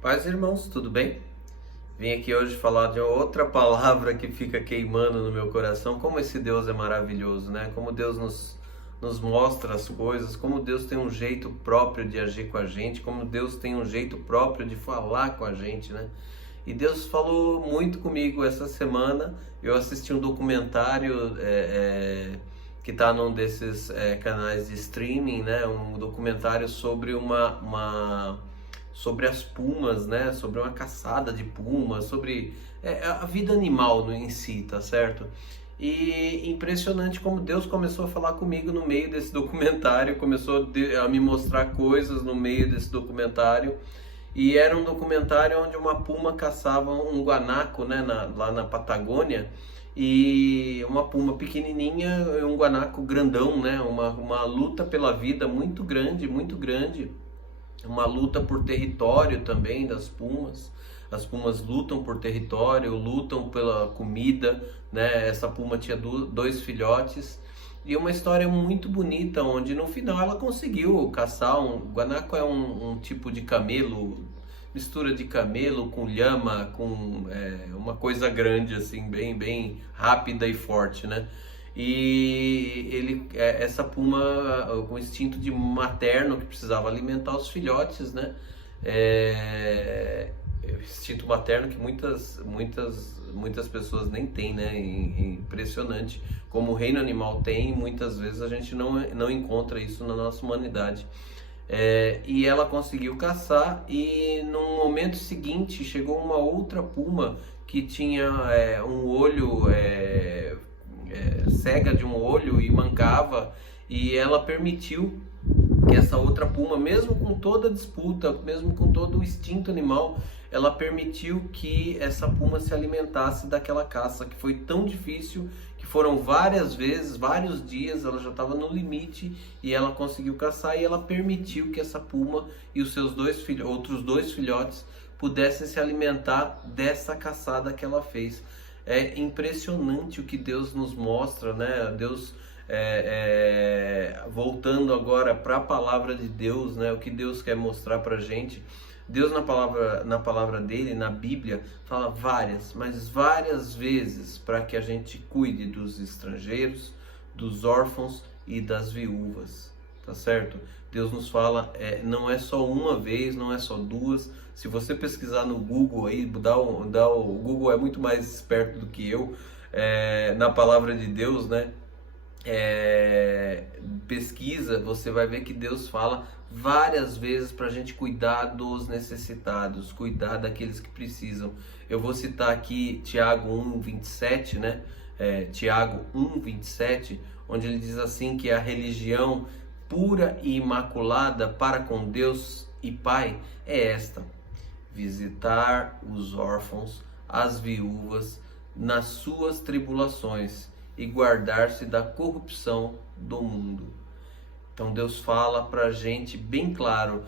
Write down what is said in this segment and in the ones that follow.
Paz, irmãos, tudo bem? Vim aqui hoje falar de outra palavra que fica queimando no meu coração. Como esse Deus é maravilhoso, né? Como Deus nos mostra as coisas, como Deus tem um jeito próprio de agir com a gente, como Deus tem um jeito próprio de falar com a gente, né? E Deus falou muito comigo essa semana. Eu assisti um documentário que está num desses canais de streaming, né? Um documentário sobre sobre as pumas, né? Sobre uma caçada de pumas, sobre a vida animal em si, tá certo? E impressionante como Deus começou a falar comigo no meio desse documentário, começou a me mostrar coisas no meio desse documentário. E era um documentário onde uma puma caçava um guanaco, né, lá na Patagônia, e uma puma pequenininha e um guanaco grandão, né, uma luta pela vida muito grande, uma luta por território também das pumas. As pumas lutam por território, lutam pela comida, né? Essa puma tinha dois filhotes e uma história muito bonita onde no final ela conseguiu caçar um guanaco é um tipo de camelo, mistura de camelo com lhama, com uma coisa grande assim, bem rápida e forte, né? E essa puma, com instinto de materno que precisava alimentar os filhotes, né? Instinto materno que muitas pessoas nem têm, né? Impressionante como o reino animal tem, muitas vezes a gente não encontra isso na nossa humanidade. E ela conseguiu caçar e no momento seguinte chegou uma outra puma que tinha um olho cega de um olho e mancava, e ela permitiu que essa outra puma, mesmo com toda a disputa, mesmo com todo o instinto animal, ela permitiu que essa puma se alimentasse daquela caça que foi tão difícil, que foram várias vezes, vários dias, ela já estava no limite e ela conseguiu caçar, e ela permitiu que essa puma e os seus outros dois filhotes pudessem se alimentar dessa caçada que ela fez. É impressionante o que Deus nos mostra, né? Deus voltando agora para a palavra de Deus, né? O que Deus quer mostrar para a gente. Deus na palavra dele, na Bíblia, fala várias, mas várias vezes para que a gente cuide dos estrangeiros, dos órfãos e das viúvas, tá certo? Deus nos fala, não é só uma vez, não é só duas. Se você pesquisar no Google aí, o Google é muito mais esperto do que eu, na palavra de Deus, né? Pesquisa, você vai ver que Deus fala várias vezes para a gente cuidar dos necessitados, cuidar daqueles que precisam. Eu vou citar aqui Tiago 1:27, né? Tiago 1:27, onde ele diz assim que a religião pura e imaculada para com Deus e Pai é esta: visitar os órfãos, as viúvas nas suas tribulações e guardar-se da corrupção do mundo. Então Deus fala para a gente bem claro.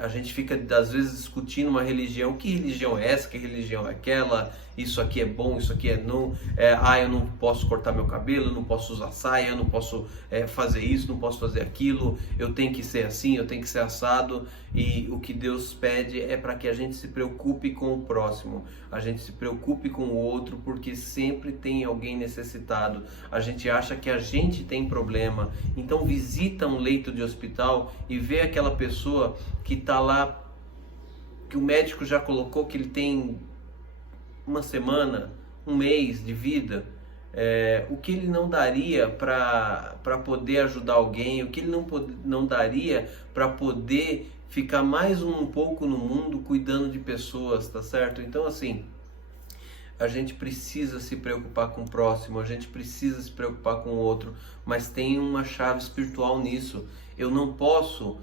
A gente fica às vezes discutindo uma religião. Que religião é essa? Que religião é aquela? Isso aqui é bom, isso aqui é não. Eu não posso cortar meu cabelo, eu não posso usar saia, eu não posso fazer isso, não posso fazer aquilo. Eu tenho que ser assim, eu tenho que ser assado. E o que Deus pede é para que a gente se preocupe com o próximo, a gente se preocupe com o outro, porque sempre tem alguém necessitado. A gente acha que a gente tem problema, então visita um leito de hospital e vê aquela pessoa que está lá, que o médico já colocou que ele tem uma semana, um mês de vida. O que ele não daria para poder ajudar alguém, o que ele não daria para poder ficar mais um pouco no mundo cuidando de pessoas, tá certo? Então assim, a gente precisa se preocupar com o próximo, a gente precisa se preocupar com o outro, mas tem uma chave espiritual nisso. Eu não posso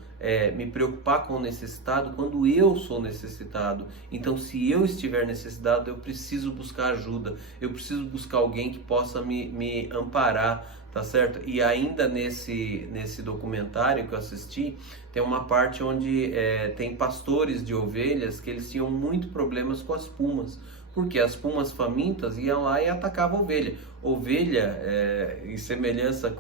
me preocupar com o necessitado quando eu sou necessitado. Então, se eu estiver necessitado, eu preciso buscar ajuda, eu preciso buscar alguém que possa me amparar, tá certo? E ainda nesse documentário que eu assisti, tem uma parte onde tem pastores de ovelhas que eles tinham muito problemas com as pumas, porque as pumas famintas iam lá e atacavam a ovelha. Ovelha, em semelhança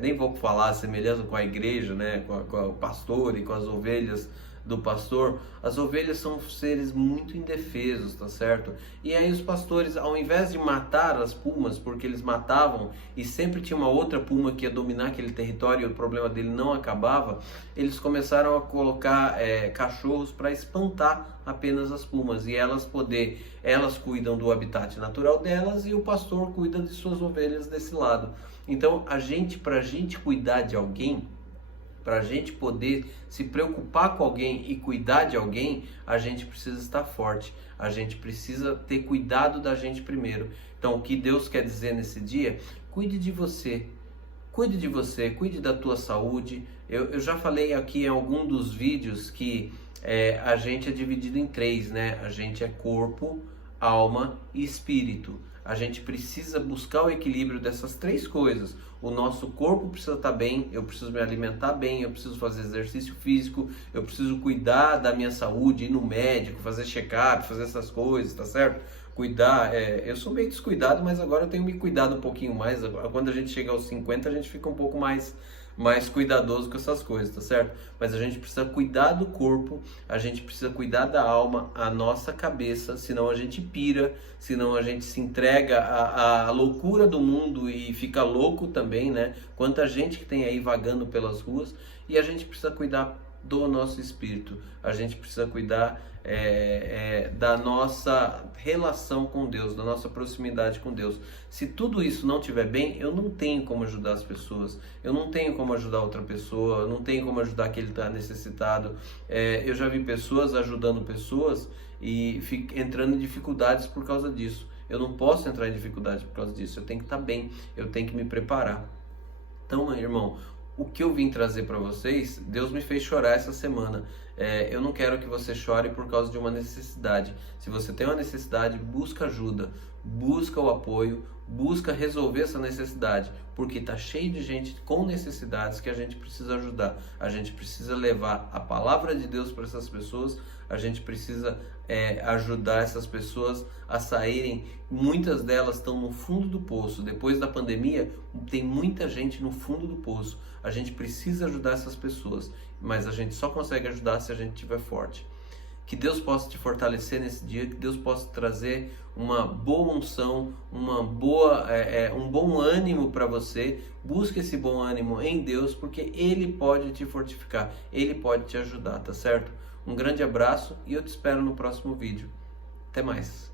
nem vou falar semelhança com a igreja, né, com o pastor e com as ovelhas do pastor, as ovelhas são seres muito indefesos, tá certo? E aí os pastores, ao invés de matar as pumas, porque eles matavam e sempre tinha uma outra puma que ia dominar aquele território e o problema dele não acabava, eles começaram a colocar cachorros para espantar apenas as pumas e elas cuidam do habitat natural delas e o pastor cuida de suas ovelhas desse lado. Então para a gente cuidar de alguém, para a gente poder se preocupar com alguém e cuidar de alguém, a gente precisa estar forte, a gente precisa ter cuidado da gente primeiro. Então o que Deus quer dizer nesse dia? Cuide de você, cuide da tua saúde. Eu já falei aqui em algum dos vídeos que a gente é dividido em três, né? A gente é corpo, alma e espírito. A gente precisa buscar o equilíbrio dessas três coisas. O nosso corpo precisa estar bem, eu preciso me alimentar bem, eu preciso fazer exercício físico, eu preciso cuidar da minha saúde, ir no médico, fazer check-up, fazer essas coisas, tá certo? Cuidar, eu sou meio descuidado, mas agora eu tenho me cuidado um pouquinho mais. Quando a gente chega aos 50, a gente fica um pouco mais cuidadoso com essas coisas, tá certo? Mas a gente precisa cuidar do corpo, a gente precisa cuidar da alma, a nossa cabeça, senão a gente pira, senão a gente se entrega à loucura do mundo e fica louco também, né? Quanta gente que tem aí vagando pelas ruas, e a gente precisa cuidar do nosso espírito, a gente precisa cuidar da nossa relação com Deus, da nossa proximidade com Deus. Se tudo isso não estiver bem, eu não tenho como ajudar as pessoas, eu não tenho como ajudar outra pessoa, eu não tenho como ajudar aquele que está necessitado. Eu já vi pessoas ajudando pessoas e entrando em dificuldades por causa disso. Eu não posso entrar em dificuldade por causa disso, eu tenho que estar bem, eu tenho que me preparar. Então, meu irmão, o que eu vim trazer para vocês, Deus me fez chorar essa semana. Eu não quero que você chore por causa de uma necessidade. Se você tem uma necessidade, busca ajuda, busca o apoio, busca resolver essa necessidade, porque está cheio de gente com necessidades que a gente precisa ajudar. A gente precisa levar a palavra de Deus para essas pessoas, a gente precisa ajudar essas pessoas a saírem. Muitas delas estão no fundo do poço. Depois da pandemia, tem muita gente no fundo do poço. A gente precisa ajudar essas pessoas, mas a gente só consegue ajudar se a gente estiver forte. Que Deus possa te fortalecer nesse dia, que Deus possa trazer uma boa unção, um bom ânimo para você. Busque esse bom ânimo em Deus, porque Ele pode te fortificar, Ele pode te ajudar, tá certo? Um grande abraço e eu te espero no próximo vídeo. Até mais!